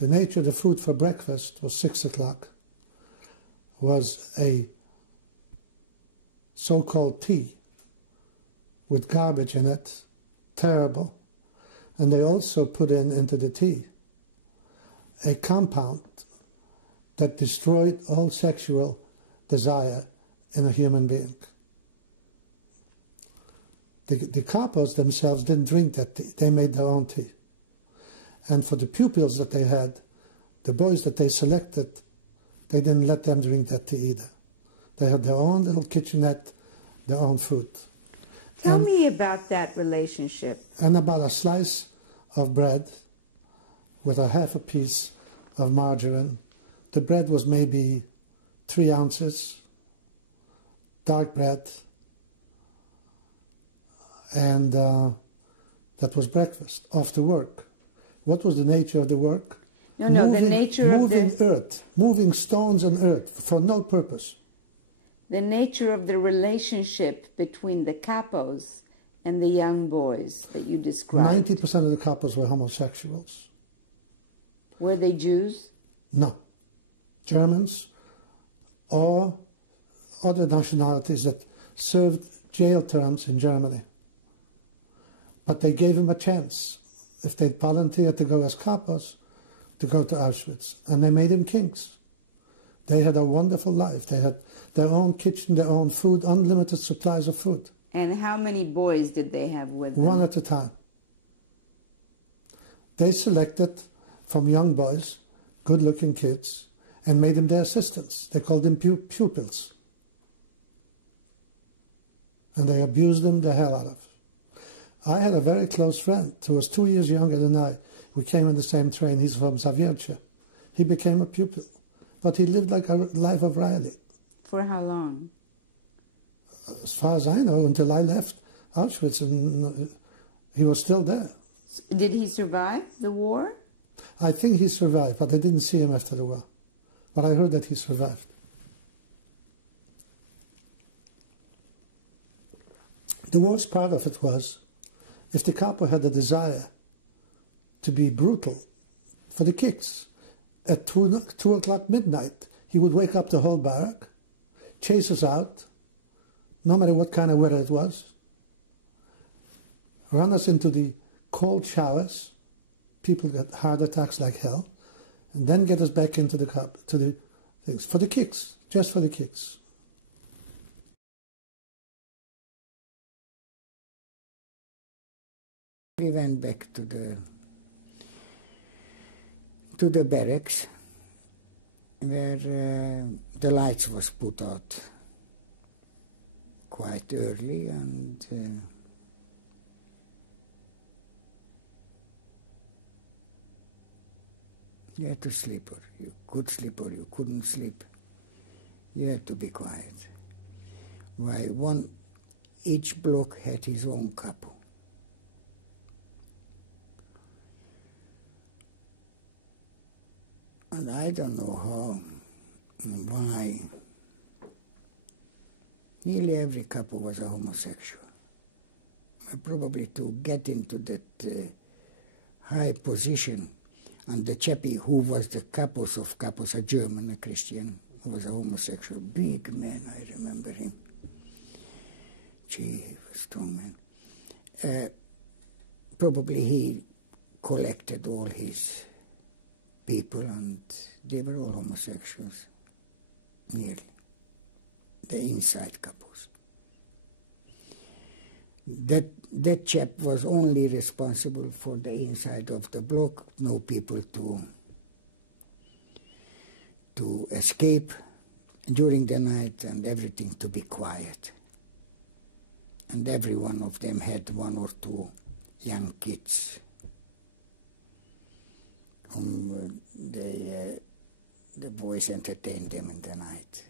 The nature of the food for breakfast was 6 o'clock, was a so-called tea with garbage in it, terrible. And they also put into the tea a compound that destroyed all sexual desire in a human being. The kapos themselves didn't drink that tea. They made their own tea. And for the pupils that they had, the boys that they selected, they didn't let them drink that tea either. They had their own little kitchenette, their own food. Tell me about that relationship. And about a slice of bread with a half a piece of margarine. The bread was maybe 3 ounces, dark bread, and that was breakfast after work. What was the nature of the work? The nature of moving earth, moving stones and earth for no purpose. The nature of the relationship between the kapos and the young boys that you described. 90% of the kapos were homosexuals. Were they Jews? No. Germans or other nationalities that served jail terms in Germany. But they gave them a chance, if they'd volunteered to go as kapos, to go to Auschwitz. And they made them kings. They had a wonderful life. They had their own kitchen, their own food, unlimited supplies of food. And how many boys did they have with them? One at a time. They selected from young boys, good-looking kids, and made them their assistants. They called them pupils. And they abused them the hell out of. I had a very close friend who was 2 years younger than I. We came in the same train. He's from Zawiercie. He became a pupil. But he lived like a life of Riley. For how long? As far as I know, until I left Auschwitz, and he was still there. Did he survive the war? I think he survived, but I didn't see him after the war. But I heard that he survived. The worst part of it was, if the capo had the desire to be brutal for the kicks, at 2 o'clock midnight, he would wake up the whole barrack, chase us out, no matter what kind of weather it was, run us into the cold showers, people got heart attacks like hell, and then get us back into the things, for the kicks, just for the kicks. We went back to the barracks, where the lights was put out quite early, and you had to sleep, or you could sleep, or you couldn't sleep. You had to be quiet. Why, each block had his own capo. And I don't know why. Nearly every capo was a homosexual. Probably to get into that high position. And the chappie who was the capos of capos, a German, a Christian, who was a homosexual, big man, I remember him. Gee, he was a strong man. Probably he collected all his people, and they were all homosexuals, nearly, the inside capos. That chap was only responsible for the inside of the block, no people to escape during the night, and everything to be quiet. And every one of them had 1 or 2 young kids whom the boys entertained them in the night.